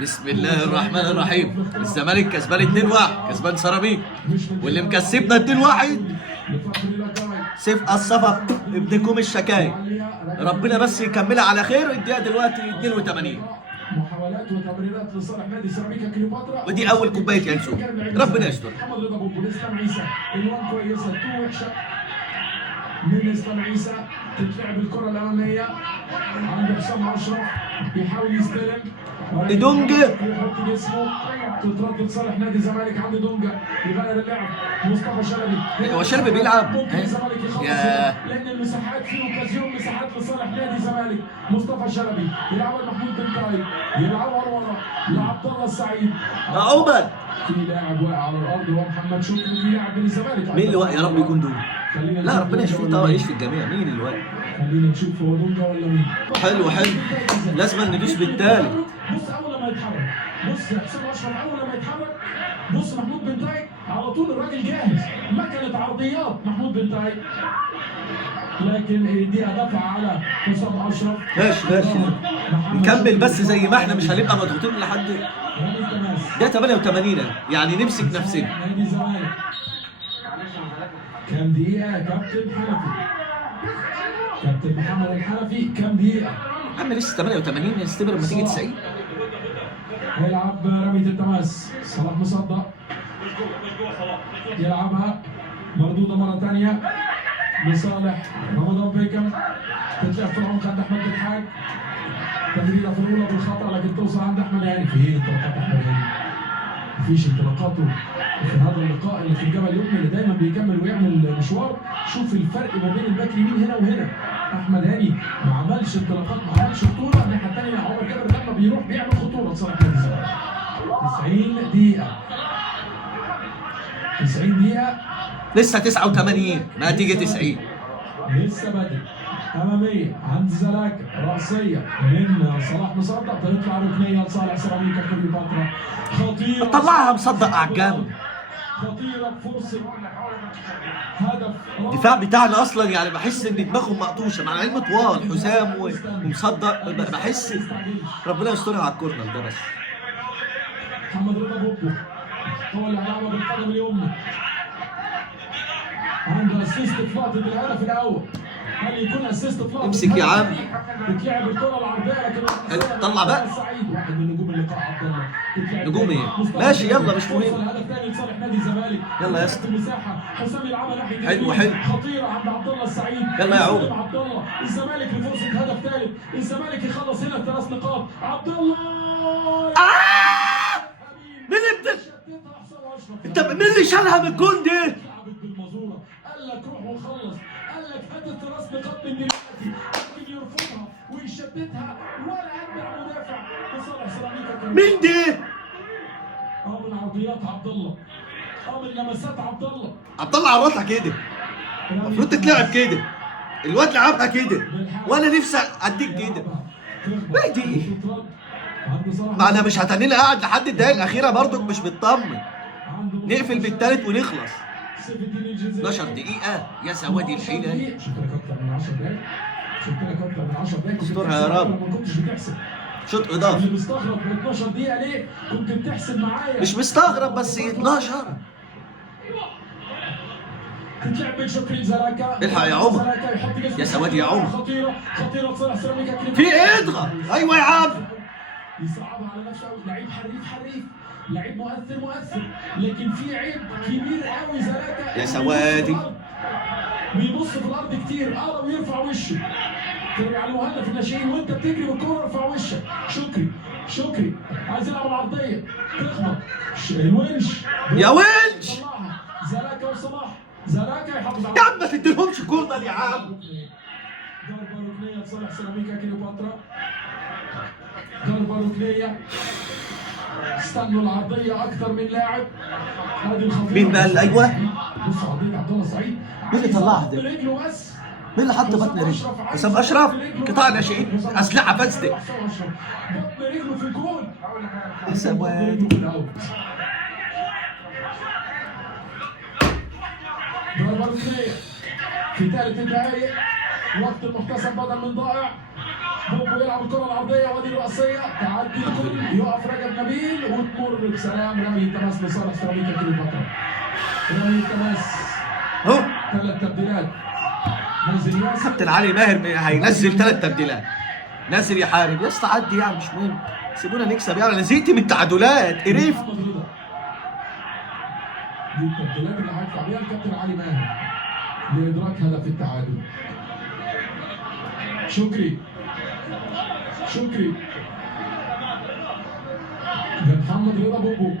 بسم الله الرحمن الرحيم. الزمالك كسبان 2-1، كسبان سيراميكا، واللي مكسبنا 2-1 سيف الصفا ابنكم الشكاي. ربنا بس يكملها على خير. الدقيقه دلوقتي 82 محاولات وتمريرات لصالح نادي سيراميكا كليوباترا، ودي اول كوبايه ينسون. ربنا يستر. محمد رضا بوبو لاسلام عيسى، الوان كويسه تو وحشه من اسلام عيسى، تتلعب الكره الاماميه عند حسام اشرف بيحاول يستلم دونجا يحط جسمه، تترد لصالح نادي الزمالك عند دونجا يغير اللعب. مصطفى شلبي، هو شلبي بيلعب ممكن الزمالك يخلص يا لان المساحات في اوكازيون، مساحات لصالح نادي الزمالك. مصطفى شلبي يلعبها لمحمود بن طايب، يلعبها ورا لعبد الله السعيد. عمر في لاعب واقع على الارض هو محمد شكري، في لاعب من الزمالك. مين اللي واقع؟ يا رب يكون دول. لا ربنا يشفيه طبعا، يشفي الجميع. مين اللي واقع؟ خلينا نشوف هو دونجا ولا مين. حلو حلو، لازم ندوس بالتالي. بص اول ما يتحرك، بص حسام اشرف اول ما يتحرك، بص محمود بن طايب على طول الراجل جاهز، مكنه عرضيات محمود بن طايب، لكن يديها دفع على حسام اشرف. ماشي نكمل بس زي ما احنا، مش هنبقى مضغوطين لحد ده 88 يعني نمسك نفسنا. نادي الزمالك كام دقيقة يا كابتن حنفي؟ كابتن محمد الحنفي كام دقيقة؟ يا عم لسه 88 يستمر لما تيجي 90. هيلعب رمية التماس، صلاح مصدق يلعبها مردودة مرة ثانية لصالح رمضان بيكم، تتلعب في العمق عند أحمد الحاج، تمريرة في الأولى بالخطأ لكن توصل عند أحمد هاني. فين انطلاقات أحمد هاني؟ مفيش انطلاقاته في هذا اللقاء اللي في الجبل اليمني اللي دايما بيكمل ويعمل مشوار. شوف الفرق ما بين الباك اليمين هنا وهنا. احمد هاني ما عملش انطلاقات، ما عملش خطوره. الناحيه الثانيه عمر جابر لما بيروح بيعمل خطوره لصالح نادي الزمالك. 90 دقيقه 90 دقيقه لسه 89 ما تيجي 90. لسه بدري. اماميه عند زلاكا، راسيه من صلاح مصدق، تطلع ركنيه لصالح سيراميكا كليوباترا. خطيره طلعها مصدق على الجنب. خطيره، فرصه هدف. الدفاع بتاعنا اصلا يعني بحس ان دماغهم مقطوشه، مع علم طوال حسام ومصدق. بحس ربنا يسترها على الكورنر ده بس. محمد رضا بوبو هو اللي هيلعبها بالقدم اليمنى، عنده اسيست في لقطه الهدف الاول. هل يكون اسيست في لقطه؟ امسك يا عم. بتلعب الكره العرضيه لكن طلع بقى. سعيد واحد من نجوم اللقاء عبد الله. نجوم ايه؟ ماشي يلا مش مهم. هدف ثاني لصالح نادي الزمالك. يلا يا اسطى. المساحه حسام يلعبها ناحيه حلو خطيره عند عبد الله السعيد. يلا يا عمر. عبد الله الزمالك لفرصه هدف ثالث، الزمالك يخلص هنا 3 نقاط. عبد الله مين انت مين اللي شالها من الجون دي؟ لعبت بالمزوره، قال لك روح وخلص، قال لك هات الثلاث نقاط من دلوقتي، ممكن يرفضها ويشتتها ولا يرجع مدافع لصالح سيراميكا. مين دي؟ من عرضيات عبد الله، من لمسات عبد الله. عبد الله عرضها كده، المفروض تتلعب كده. الواد لعبها كده وانا نفسي اديك كده. ايه دي؟ ما انا مش هتنيني قاعد لحد الدقايق الاخيره برضك مش مطمن. نقفل بالتالت ونخلص. 12 دقيقة يا سوادي الحيلة. شفت لك اكتر من 10 دقايق، شفت لك اكتر من 10 دقايق. استرها يا رب. ما كنتش بتحسب. شوط اضافي. اللي مستغرب ب 12 دقيقة ليه؟ كنت بتحسب معايا. مش مستغرب بس 12. تتلعب من شكري زلاكا. الحق يا عمر. يا سوادي يا عمر. خطيرة خطيرة لصالح سيراميكا كليوباترا. في ايه؟ اضغط. ايوه يا عم. يصعبها على نفسه قوي، لعيب حريف، لعيب مؤثر، لكن في عيب كبير قوي زلاكا. يا سوادي. بيبص في الارض كتير، ويرفع وشه. ترجع لمهند في الناشئين وانت بتجري بالكوره ارفع وشك. شكري عايز يلعب العرضيه، تخبط الونش يا ونش. زلاكا وصلاح، زلاكا يحافظ على يا عم ما تديلهمش كورنر يا عم. ضربه ركنيه لصالح سيراميكا كليوباترا، ضربه ركنيه. استنوا العرضيه اكثر من لاعب. هذه الخطيره. مين بقى اللي ايوه؟ بص عرضيه عبد الله السعيد. مين اللي طلعها ده؟ برجله بس. مين اللي حط بطن رجله؟ حسام اشرف. قطاع ناشئين، اسلحه فاسده. بطن رجله في الجول. يا سوادي. ضربه ركنيه في ثالث الدقائق، وقت المحتسب بدل من ضائع. بوبو يلعب الكره العرضيه وادي الراسيه تعدي الكل يقف رجب نبيل وتمر بسلام. رمي التماس لصالح سيراميكا كليوباترا. رمي التماس اهو 3 تبديلات. نازل ياسر كابتن علي ماهر هينزل 3 تبديلات. نازل يحارب يا اسطى، عدي يعني مش مهم، سيبونا نكسب يعني. انا زهقت من التعادلات قريف. محمد رضا. دي التبديلات اللي هيدفع بيها الكابتن علي ماهر لادراك هدف التعادل. شكري لمحمد رضا بوبو.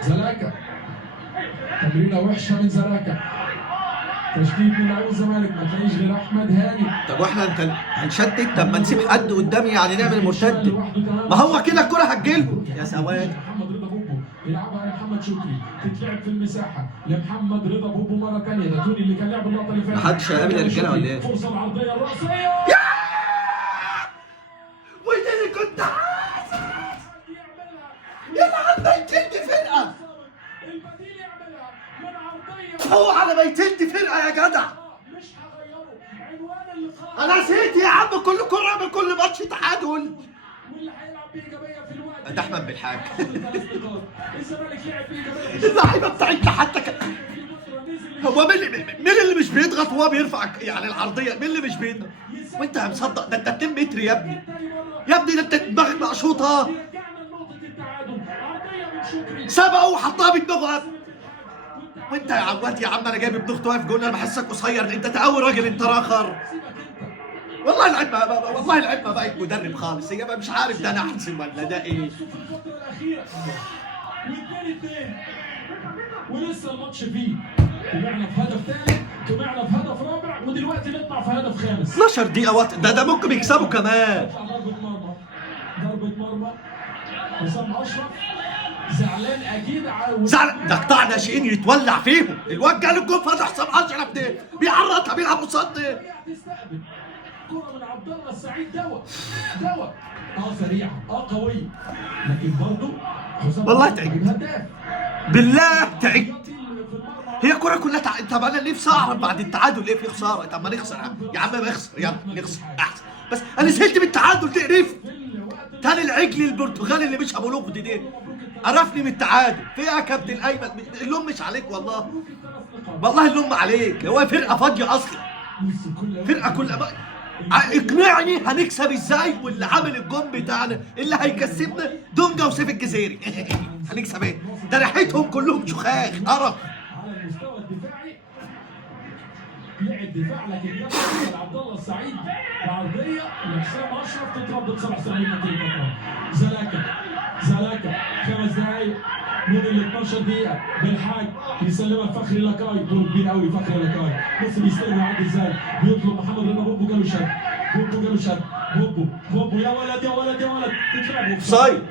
زلاكا تمريره وحشه من زلاكا. تشتيت من لاعب الزمالك، ما تلاقيش غير احمد هاني. طب واحنا انت هنشتت؟ طب ما نسيب حد قدامي يعني نعمل مرتد. ما هو كده الكرة هتجيلهم يا سواد. محمد رضا بوبو يلعبها لمحمد شكري، تتلعب في المساحه لمحمد رضا بوبو مره ثانيه. ده توني اللي كان لعب اللقطه اللي فاتت. محدش هيقابل الرجاله ولا ايه؟ فرصه العرضيه الراسيه. وده اللي كنت عايز يلعب بيتين دي فرقة. البديل يعملها من عرضيه. هو على بيتين دي فرقة يا جدع. مش هغيره عنوان اللقاء. انا زهقت يا عم، كل كرة بكل ماتش تعادل. واللي هيلعب بايجابيه في الوقت ده احمد بالحاج. الزمالك لعب بايجابيه. اللعيبة بتاعتنا حتى هو مين اللي مش بيضغط وهو بيرفع يعني العرضية؟ مين اللي مش بيضغط؟ وانت مصدق ده انت 2 متر يا ابني. يا ابني ده انت دماغك مقشوطة. رجعنا لنقطه التعادل. عرضيه من شكري. سبقه وحطها بدماغه. وانت يا عواد يا عم، انا جايب ابن اخت واقف جول، انا بحسك قصير، انت تقوي راجل انت راخر. والله العيب والله العيب ما بقت مدرب خالص. هي مش عارف ده انا احسن ولا ده ايه. ولسه الماتش فيه. طمعنا في هدف ثالث، طمعنا في هدف رابع، ودلوقتي نطلع في هدف خامس. 12 دقيقة وقت ده ممكن يكسبوا كمان. ضربة مرمى حسام اشرف زعلان اكيد. زعل ده قطاع ناشئين يتولع فيهم. الواد جاله الجول فاتح حسام اشرف ده بيعرضها بيلعب قصاد ده. تستقبل كرة من عبد الله السعيد. دواء سريعة قوية، لكن برضه حسام والله أشرف تعبت. هداف. بالله تعبت. هي الكرة كلها طب انا نفسي اعرف بعد التعادل ايه في خسارة. طب ما نخسر يا عم نخسر، يلا نخسر احسن. بس انا زهقت من التعادل تقرف. تاني العجل البرتغالي اللي مش ابو لغد دي قرفني من التعادل. في ايه يا كابتن ايمن؟ اللوم مش عليك والله. والله اللوم عليك. هو فرقة فاضية اصلا. فرقة كلها بقى. اقنعني هنكسب ازاي واللي عامل الجون بتاعنا اللي هيكسبنا دونجا وسيف الجزيري. هنكسب ايه؟ ده ريحتهم كلهم شخاخ قرف. على المستوى الدفاعي لعب دفاع، لكن يبقى عبد الله السعيد بعرضيه لحسام اشرف تترد بصالح سيراميكا كليوباترا. زلاكا 5 دقائق من ال 12 دقيقة. بالحاج يسلمها فخري لاكاي. دور كبير قوي فخري لاكاي. بص بيستلم يعدي ازاي. بيطلب محمد رضا بوبو جاله شد. بوبو يا ولد تتلعب اوفسايد.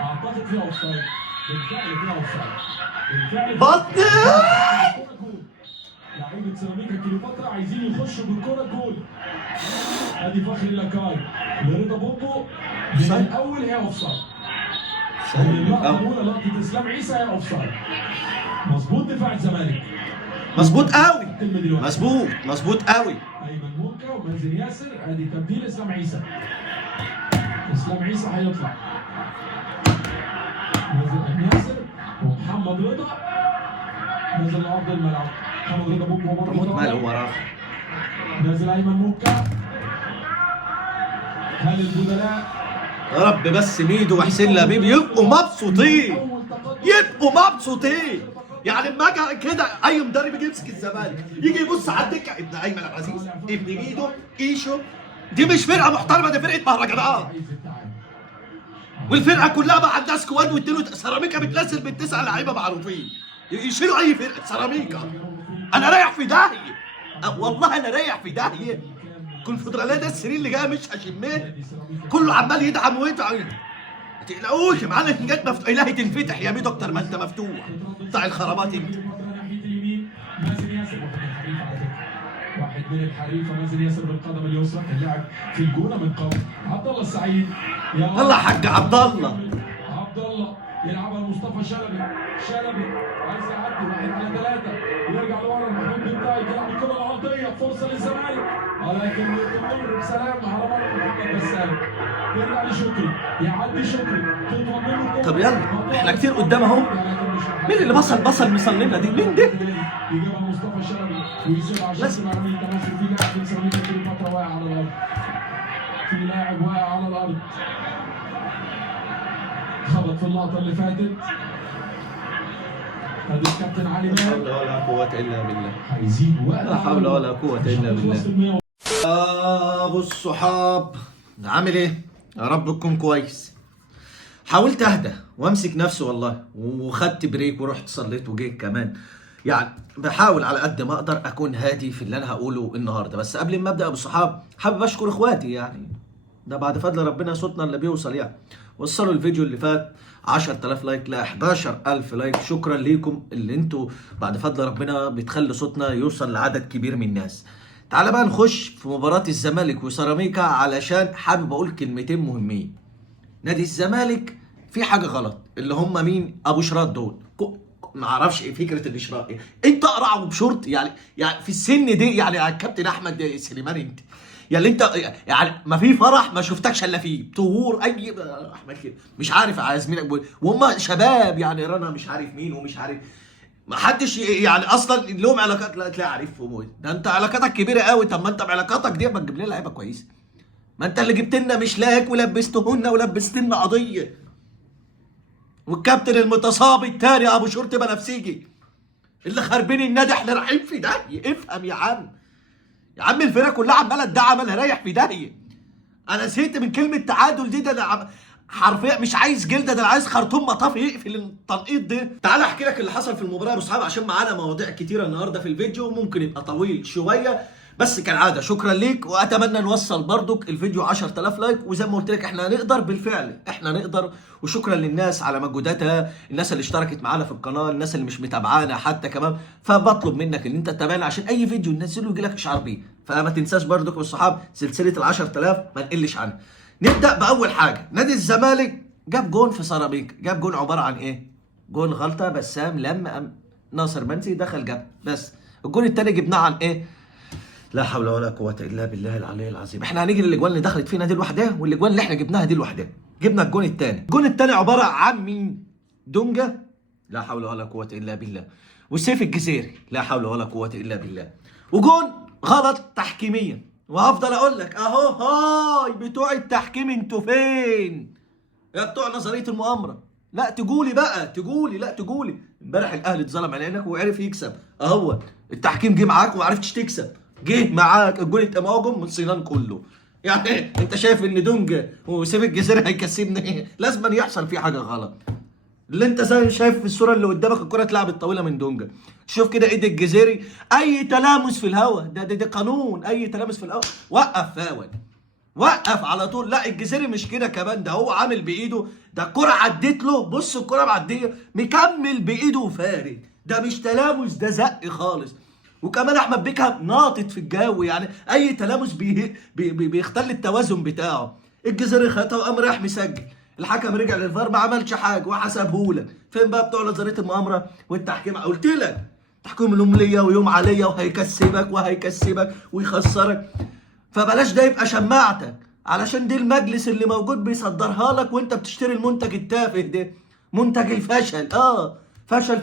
اعتقد فيها اوفسايد. بالفعل فيها اوفسايد. بطل. لعيبة سيراميكا كليوباترا عايزين يخشوا بالكرة جول. ادي فخري لاكاي لرضا بوبو من الاول هي اوفسايد. اللقطة الأولى لقطة إسلام عيسى هي أوفسايد. مظبوط دفاع الزمالك. مظبوط قوي. مظبوط قوي. أيمن موكا ومازن ياسر. أدي تبديل إسلام عيسى هيطلع. مازن ياسر ومحمد رضا نازل لأرض الملعب. محمد رضا بوبو رموت ماله وراه. نازل أيمن موكا. هل البدلاء يا رب بس ميدو وحسين لبيب يبقوا مبسوطين. يعني اما اجي كده اي مدرب يجي يمسك الزمالك يجي يبص على الدكه. ابن ايمن عبد العزيز، ابن ميدو، ايشو. دي مش فرقه محترمه، دي فرقه مهرجانات. والفرقه كلها بقى عندها سكواد واديله. سيراميكا بتنزل بالتسع لعيبه معروفين يشيلوا اي فرقه. سيراميكا انا رايح في داهيه. والله انا رايح في داهيه. الكونفدراليه ده السنين اللي جايه مش هشمها. كله عمال يدعم ويدعم. ما تقلقوش معانا الحاجات مفتوحه. الهي تنفتح يا ميدو اكتر ما انت مفتوح بتاع الخرابات انت. مازن ياسر واحد من الحريفه. مازن ياسر بالقدم اليسرى اللاعب في الجونه من قبل. عبد الله السعيد يلا يا حاج عبد الله يلعبها لمصطفى شلبي عايز يعدي 1 على 3 ويرجع لورا. محمود بن طايق يلعب الكره العرضيه. فرصه للزمالك. ولكن تمر بسلام على مرمى محمد بسام. يرجع لشكري، يعدي شكري، تطول منه الكرة. طب يلا احنا كتير قدام اهو. مين اللي بصل مصلنا دي؟ مين ده؟ يجيبها مصطفى شلبي ويسيبها عشان تبقى عمليه تماثل. في لاعب من سيراميكا كليوباترا واقع على الارض. في لاعب واقع على الارض. خبط في اللقطه اللي فاتت. ادي الكابتن علي لا ماهر. حول ولا قوة إلا بالله. هيزيد وقت. لا حول ولا قوة إلا بالله. أبو الصحاب عامل إيه؟ يا رب تكون كويس. حاولت أهدى وأمسك نفسي والله، وخدت بريك ورحت صليت وجيت كمان. يعني بحاول على قد ما أقدر أكون هادي في اللي أنا هقوله النهاردة. بس قبل ما أبدأ أبو الصحاب حابب أشكر إخواتي، يعني ده بعد فضل ربنا صوتنا اللي بيوصل. يعني وصلوا الفيديو اللي فات 10,000 لايك ل 11,000 لايك. شكرا ليكم اللي انتوا بعد فضل ربنا بتخلي صوتنا يوصل لعدد كبير من الناس. تعال بقى نخش في مباراة الزمالك وسيراميكا، علشان حابب اقول كلمتين مهمين. نادي الزمالك في حاجة غلط، اللي هم مين؟ ابو شراط دول. ما اعرفش ايه فكرة الاشراط ايه. انت اقرع وبشورت يعني في السن دي، يعني يا كابتن احمد سليمان انت يعني انت يعني ما في فرح ما شفتكش الا فيه طهور اي احمد كده مش عارف على زميلك، وهم شباب يعني رنا مش عارف مين ومش عارف ما حدش يعني اصلا لهم علاقات لا تلاقي عارفهم. ده انت علاقاتك كبيره قوي. طب ما انت بعلاقاتك دي ما تجيب لنا لعيبه كويسه. ما انت اللي جبت لنا مشلاك ولبستهن ولبست لنا قضيه. والكابتن المتصاب التاني ابو شرط بنفسجي اللي خاربين النادي احنا رايحين في داهيه. افهم يا عم. يا عم الفرقه كلها عماله تدعم، انا رايح في داهيه. انا زهقت من كلمه تعادل دي. ده انا حرفيا مش عايز جلده، ده انا عايز خرطوم مطاف يقفل التنقيط ده. تعال احكي لك اللي حصل في المباراه يا ابو صحاب، عشان معانا مواضيع كتيره النهارده في الفيديو، ممكن يبقى طويل شويه. بس كالعاده شكرا ليك، واتمنى نوصل برضك الفيديو 10,000 لايك. وزي ما قلت لك احنا هنقدر، بالفعل احنا نقدر. وشكرا للناس على مجهوداتها، الناس اللي اشتركت معانا في القناه، الناس اللي مش متابعانا حتى كمان. فبطلب منك ان انت تتابعنا عشان اي فيديو ننزله يجي لك اشعار بيه. فما تنساش برضك بالصحاب سلسله ال 10,000 ما نقلش عنها. نبدا باول حاجه. نادي الزمالك جاب جون في سيراميكا. جاب جون عباره عن ايه؟ جون غلطه بسام لما ناصر منسي دخل جاب. بس الجون الثاني جبناه عن ايه؟ لا حول ولا قوة إلا بالله العلي العظيم. احنا هنيجي للاجوان اللي دخلت فينا دي لوحدها، والاجوان اللي احنا جبناها دي لوحدها. جبنا الجون الثاني. الجون الثاني عبارة عن مين؟ دونجا، لا حول ولا قوة إلا بالله. وسيف الجزيري، لا حول ولا قوة إلا بالله. وجون غلط تحكيميا. وهفضل اقول لك اهو، هاي بتوع التحكيم انتوا فين؟ يا بتوع نظرية المؤامرة. لا تقولي بقى، تقولي لا تقولي. امبارح الاهلي اتظلم على عينك وعرف يكسب اهو. التحكيم جه معاك وما عرفتش تكسب. جه معاك الجول التماجم من صينان كله. يعني انت شايف ان دونجا وسيف الجزيري هيكسبنا ايه؟ لازم يحصل فيه حاجه غلط. اللي انت زي شايف في الصوره اللي قدامك الكره اتلعبت طويله من دونجا. شوف كده ايد الجزيري، اي تلامس في الهواء ده قانون. اي تلامس في الهواء وقف فاول، وقف على طول. لا الجزيري مش كده كمان، ده هو عامل بايده. ده الكره عدت له، بص الكره معديه مكمل بايده وفارد. ده مش تلامس، ده زق خالص. وكمان احمد بيكهام ناطط في الجو. يعني اي تلامس بيختل التوازن بتاعه. الجزيري خدها وقام رايح مسجل. الحكم رجع للفار ما عملش حاجه وحسبهولك. فين بقى بتوع نظريه المؤامره والتحكيم؟ قلت لك تحكيم اليوم ليا ويوم عليا، وهيكسبك وهيكسبك ويخسرك. فبلاش ده يبقى شماعتك، علشان دي المجلس اللي موجود بيصدرها لك وانت بتشتري المنتج التافه ده، منتج الفشل. فشل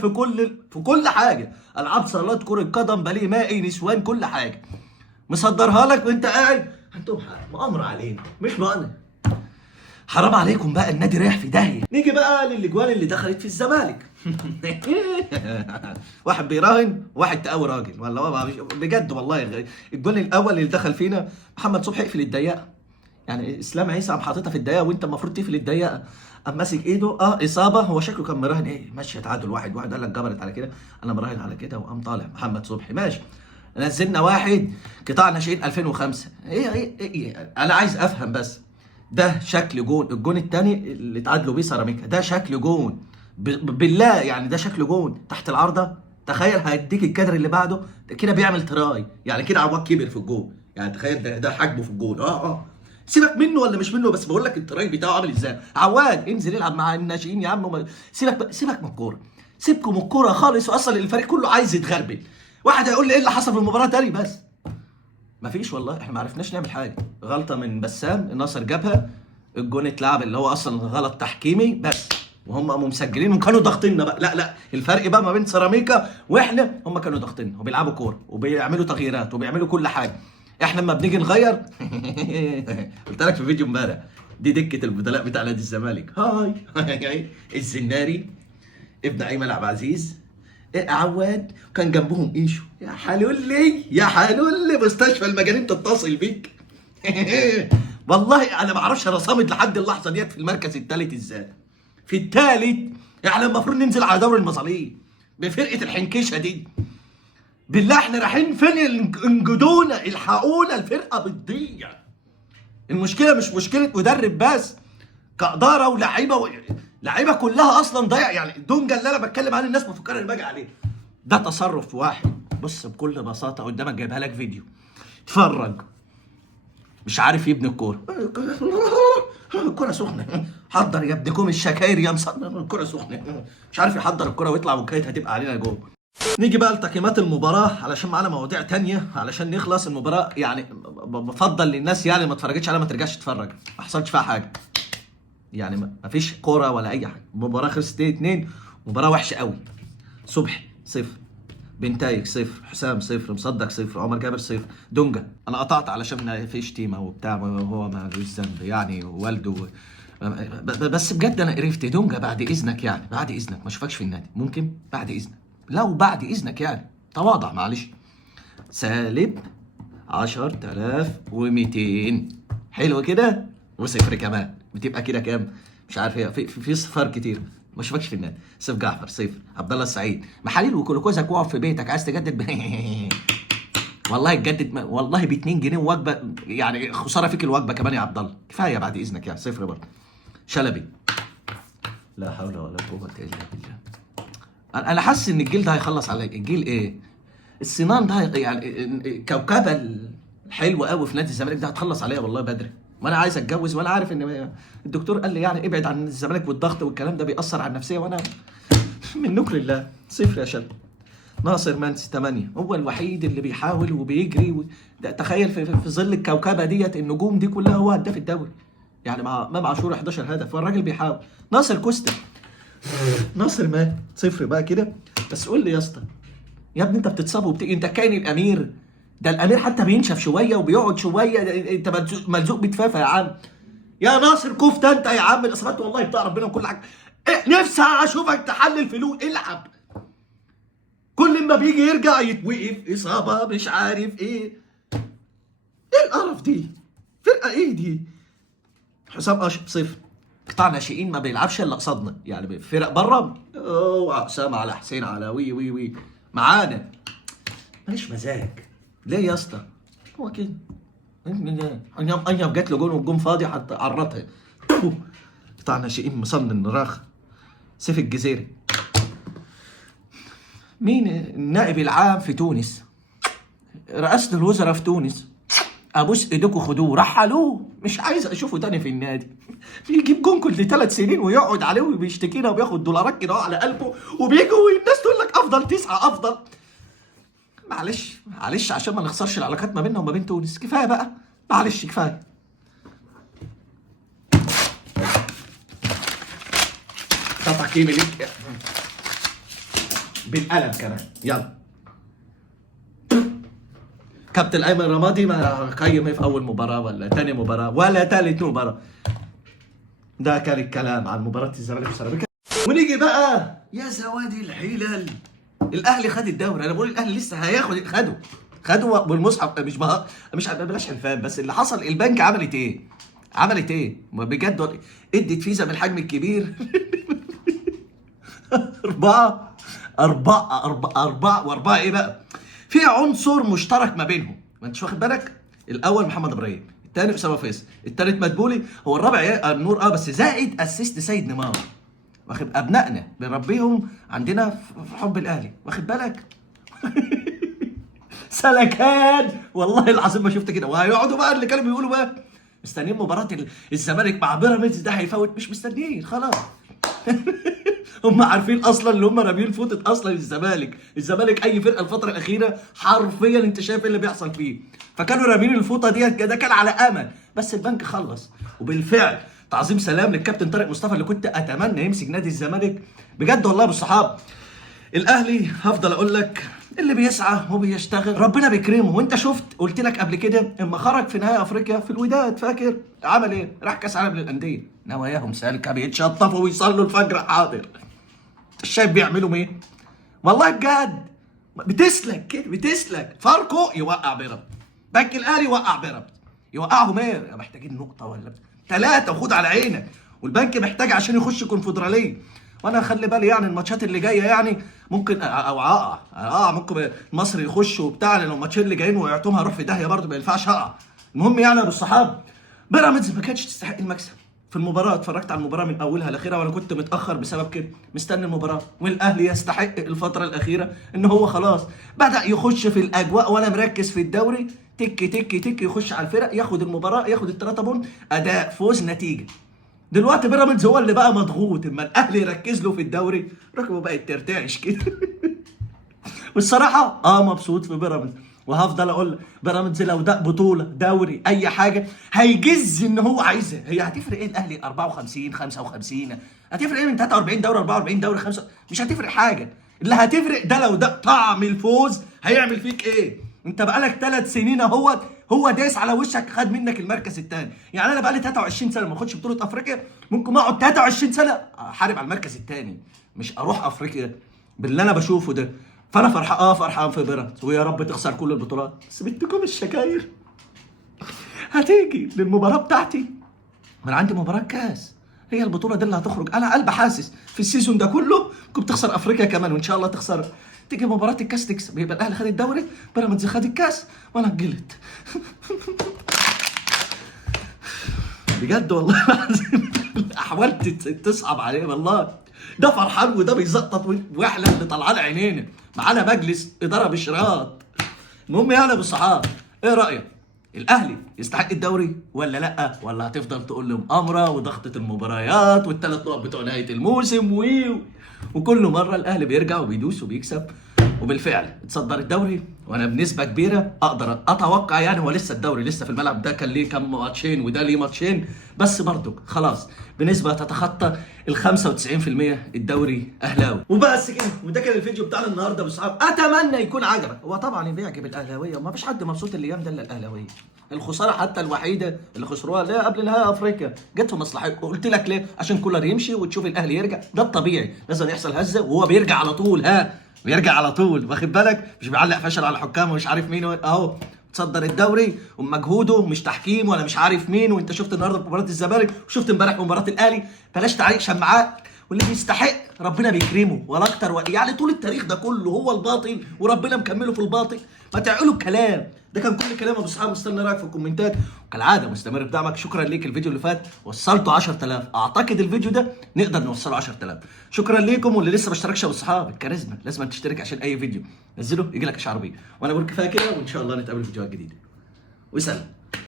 في كل حاجه. العاب صالات، كره قدم، باليه مائي، نسوان، كل حاجه مصدرها لك وانت قاعد. انتم مؤامره علينا مش مؤامره. حرام عليكم بقى، النادي رايح في داهيه. نيجي بقى للاجوان اللي دخلت في الزمالك. واحد بيراهن واحد تقاوي راجل والله بجد والله. الجون الاول اللي دخل فينا محمد صبحي يقفل الضيقه. يعني اسلام عيسى قام حاططها في الضيقه وانت المفروض تقفل الضيقه. قام ماسك ايده اصابه. هو شكله كان مراهن ايه؟ ماشيه تعادل 1-1. قال لك جبرت على كده، انا مراهن على كده. وقام طالع محمد صبحي ماشي. نزلنا واحد قطاع ناشئين 2005. إيه انا عايز افهم بس. ده شكل جون. الجون الثاني اللي اتعادلوا بيه سيراميكا ده شكل جون بالله. يعني ده شكل جون تحت العارضه. تخيل هيديك الكادر اللي بعده كده بيعمل تراي. يعني كده عواد كبر في الجون. يعني تخيل ده حجمه في الجون. سيبك منه ولا مش منه، بس بقول لك التراي بتاعه عامل ازاي. عواد انزل العب مع الناشئين يا عم. سيبك من الكوره، سيبكم من الكوره خالص. واصلا الفريق كله عايز يتغربل. واحد هيقول لي ايه اللي حصل في المباراه تاني بس. مفيش والله، احنا ما عرفناش نعمل حاجه. غلطه من بسام، الناصر جابها، الجون اتلعب اللي هو اصلا غلط تحكيمي بس، وهم قاموا مسجلين وكانوا ضاغطيننا بقى. لا الفرق بقى ما بين سيراميكا واحنا، هم كانوا ضاغطيننا وبيلعبوا كوره وبيعملوا تغييرات وبيعملوا كل حاجه. احنا لما بنيجي نغير قلت لك في فيديو امبارح، دي دكه البدلاء بتاع نادي الزمالك. هاي الزناري ابن ايمن عبد العزيز، عواد، وكان جنبهم ايشو. يا حلولي يا حلولي، مستشفى المجانين تتصل بيك. والله انا ما اعرفش انا صامد لحد اللحظه ديت في المركز الثالث ازاي. في الثالث يعني المفروض ننزل على دوري المظالم بفرقه الحنكشه دي. بالله احنا رايحين فين؟ انجدونا، الحقونا، الفرقه بتضيع. المشكله مش مشكله مدرب بس، كاداره ولاعيبه لعيبه كلها اصلا ضايع. يعني دونجا اللي انا بتكلم عنه الناس مفكره اني باجي عليه، ده تصرف واحد. بص بكل بساطه قدامك جايبها لك فيديو، اتفرج. مش عارف يبني الكوره، الكوره سخنه، حضر يا ابن كوم الشكاير يا مصنع، الكوره سخنه، مش عارف يحضر الكوره ويطلع وكايت هتبقى علينا جوه. نيجي بقى لتقييمات المباراة علشان معانا مواضيع تانية علشان نخلص المباراة. يعني بفضل للناس يعني ما اتفرجتش عليها ما ترجعش تتفرج، ما حصلش فيها حاجة. يعني ما فيش كورة ولا أي حاجة. المباراة خلصت 2-2، مباراة وحشة قوي. صبحي 0، بنتايج 0، حسام 0، مصدق 0، عمر جابر 0، دونجا انا قطعت علشان في شتيمة وبتاع وهو ما لهوش ذنب يعني، ووالده بس بجد انا قرفت. دونجا بعد اذنك يعني، بعد اذنك ما اشوفكش في النادي، ممكن بعد اذنك، لو بعد اذنك يعني تواضع معلش. سالب 10200 حلو كده، وصفر كمان، بتبقى كده كام؟ مش عارف هي في صفار كتير. ما اشوفكش في النادي. سيف جعفر 0، عبد الله السعيد محاليل وكلوكوزك واقف في بيتك عايز تجدد والله تجدد والله ب 2 جنيه وجبه، يعني خساره فيك الوجبه كمان يا عبد الله، كفايه بعد اذنك يعني. 0 برضه. شلبي لا حول ولا قوه الا بالله. انا حاسس ان الجيل ده هيخلص عليا. الجيل ايه؟ الصنان ده يعني الكوكبه الحلوه قوي في نادي الزمالك ده هتخلص عليا والله بدري. وانا عايز اتجوز، وانا عارف ان الدكتور قال لي يعني ابعد عن الزمالك والضغط والكلام ده بيأثر على النفسيه، وانا منك لله. 0 يا شلبي. ناصر منسي 8، هو الوحيد اللي بيحاول وبيجري تخيل في ظل الكوكبه ديت النجوم دي كلها هو هداف الدوري يعني، مع امام عاشور 11 هدف والراجل بيحاول. ناصر كوستا، ناصر مات 0 بقى كده. بس قول لي يا اسطى يا ابني، انت بتتصاب وبتيجي، انت كائن الامير ده، الامير حتى بينشف شويه وبيقعد شويه، انت ملزوق بتفافه يا عم. يا ناصر كفته انت يا عم، الاصابات والله بتاع ربنا وكل حاجه. نفسي اشوفك تحلل فلوس، العب. كل ما بيجي يرجع يتوقف اصابه مش عارف ايه. ايه القرف دي؟ فرقه ايه دي؟ حسام اشرف 0، قطاع ناشئين ما بيلعبش الا قصادنا يعني، فرق بره اوعى حسام على حسين على وي معانا ماليش مزاج. ليه يا اسطى؟ هو كده انيم جات له جون والجون فاضي حتى عرضها. قطاع ناشئين مصنن راخ. سيف الجزيري. مين النائب العام في تونس؟ رئاسة الوزراء في تونس، ابوس ايديكوا خدوه، رحلوه، مش عايز اشوفه تاني في النادي. بيجيب جون كل 3 سنين ويقعد عليه وبيشتكينا وبياخد دولارات كده على قلبه، وبيجوا الناس تقول لك افضل 9 افضل. معلش عشان ما نخسرش العلاقات ما بيننا وما بين تونس، كفايه بقى، معلش كفايه. ده تحكيمي ليك بالقلم كمان. يلا كابتن ايمن رمادي ما قيم في اول مباراه ولا تاني مباراه ولا تالت مباراه. ده كان الكلام عن مباراه الزمالك وسيراميكا. ونيجي بقى يا زوادي الحلال، الاهلي خد الدوري. انا بقول الاهلي لسه هياخد، خدوا بالمصحف. مش بلاش حلفان، بس اللي حصل البنك عملت ايه بجد؟ ادت فيزا بالحجم الكبير 4 ايه بقى؟ في عنصر مشترك ما بينهم، ما انتش واخد بالك؟ الاول محمد ابراهيم، الثاني اسامه فيصل، الثالث مدبولي، هو الرابع النور بس زائد اسيست سيد نيمار. واخد ابنائنا بنربيهم عندنا في حب الاهلي، واخد بالك؟ سلكان والله العظيم ما شفت كده. وهيقعدوا بقى اللي كانوا بيقولوا بقى مستنيين مباراه الزمالك مع بيراميدز ده هيفوت، مش مستنيين خلاص. هم عارفين اصلا اللي هم راميين فوطه اصلا الزمالك اي فرقه الفتره الاخيره حرفيا انت شايف ايه اللي بيحصل فيه. فكانوا راميين الفوطه دي، ده كان على امل، بس البنك خلص. وبالفعل تعظيم سلام للكابتن طارق مصطفى اللي كنت اتمنى يمسك نادي الزمالك بجد والله. بالصحاب الاهلي هفضل اقول لك اللي بيسعى وبيشتغل ربنا بيكرمه. وانت شفت قلت لك قبل كده اما خرج في نهائي افريقيا في الوداد، فاكر عمل ايه؟ راح كاس عالم للانديه، نواياهم سالكه بيتشطفوا ويصلوا الفجر حاضر. الشايف بيعملوا ايه؟ والله بجد بتسلك كده، بتسلك. فاركو يوقع بيراميدز، بنك الاهلي يوقع بيراميدز، يوقعهم ايه؟ محتاجين نقطه ولا 3 وخد على عينك. والبنك محتاج عشان يخش كونفدراليه. وانا خلي بالي يعني الماتشات اللي جايه يعني ممكن او اقع ممكن مصر يخش وبتاع، لان الماتشين اللي جايين وقعتهم هروح في داهيه برضه، ما ينفعش اقع. المهم يعني يا بالصحاب بيراميدز ما كانتش تستحق المكسب في المباراه. اتفرجت على المباراه من اولها لاخرها وانا كنت متاخر بسبب كده، مستني المباراه. والاهلي يستحق الفتره الاخيره ان هو خلاص بدا يخش في الاجواء ولا مركز في الدوري، تك تك تك يخش على الفرق، ياخد المباراه، ياخد ال3 بونت، اداء فوز نتيجه. دلوقتي بيراميدز هو اللي بقى مضغوط، اما الاهلي يركز له في الدوري ركبه بقت ترتعش كده. والصراحه مبسوط في بيراميدز، وهفضل اقول بيراميدز لو ده بطوله دوري اي حاجه هيجز ان هو عايزها. هي هتفرق ايه الاهلي 54 55؟ هتفرق ايه من 43 دوري 44 دوري 5؟ مش هتفرق حاجه. اللي هتفرق ده لو ده طعم الفوز هيعمل فيك ايه. انت بقالك 3 سنين اهوت هو دايس على وشك، خد منك المركز الثاني. يعني انا بقالي 23 سنه ما اخدش بطوله افريقيا، ممكن اقعد 23 سنه احارب على المركز الثاني، مش اروح افريقيا باللي انا بشوفه ده. فانا فرحان في بيراميدز، ويا رب تخسر كل البطولات. بس بدكم الشكاير هتيجي للمباراه بتاعتي، من عندي مباراه كاس، هي البطوله دي اللي هتخرج. انا قلب حاسس في السيزون ده كله كنت تخسر افريقيا كمان، وان شاء الله تخسر. تيجي مباراه الكاس تكسب، يبقى الاهلي خد الدوري، بيراميدز خد الكاس، وانا اتجلت. بجد والله العظيم الاحوال تصعب عليه والله. ده فرحان وده بيزقطط، واحنا اللي طلعان عينينا معانا مجلس اداره بشراط. المهم يعني يا ابو الصحاب ايه رايك؟ الاهلي يستحق الدوري ولا لا؟ ولا هتفضل تقول لي مؤامره وضغطه المباريات وال3 نقط بتوع نهايه الموسم وكل مره الاهلي بيرجع وبيدوس وبيكسب؟ وبالفعل اتصدر الدوري، وانا بنسبه كبيره اقدر اتوقع يعني هو لسه الدوري لسه في الملعب، ده كان ليه كام ماتشين وده ليه ماتشين، بس برضه خلاص بنسبه تتخطى ال 95% الدوري اهلاوي. وبس كده، وده كان الفيديو بتاعنا النهارده يا اصحاب، اتمنى يكون عجبك. هو طبعا بيعجب الاهلاويه، وما فيش حد مبسوط الايام ده الا الاهلاويه. الخساره حتى الوحيده اللي خسروها اللي هي قبل نهائي افريقيا جت في مصلحتكم. قلت لك ليه؟ عشان كولر يمشي وتشوف الاهلي يرجع، ده الطبيعي، لازم يحصل هزه وهو بيرجع على طول. بيرجع على طول، واخد بالك؟ مش بيعلق فشل على الحكام ومش عارف مين اهو تصدر الدوري ومجهوده مش تحكيم ولا مش عارف مين. وانت شفت النهارده في مباراه الزمالك وشفت امبارح في مباراه الاهلي. بلاش تعليق شماعات، واللي بيستحق ربنا بيكرمه ولا اكتر يعني طول التاريخ ده كله هو الباطل وربنا مكمله في الباطل. ما تعقلوا الكلام ده. كان كل كلام يا ابو صحاب، مستني رايك في الكومنتات، وكالعاده مستمر بدعمك. شكرا ليك. الفيديو اللي فات وصلته 10000، اعتقد الفيديو ده نقدر نوصله 10000. شكرا ليكم. واللي لسه ما اشتركش يا ابو صحاب الكاريزما لازم تشترك عشان اي فيديو نزله يجي لك اشعار بيه. وانا بقول كفايه كده، وان شاء الله نتقابل في فيديوهات جديده. وسلام.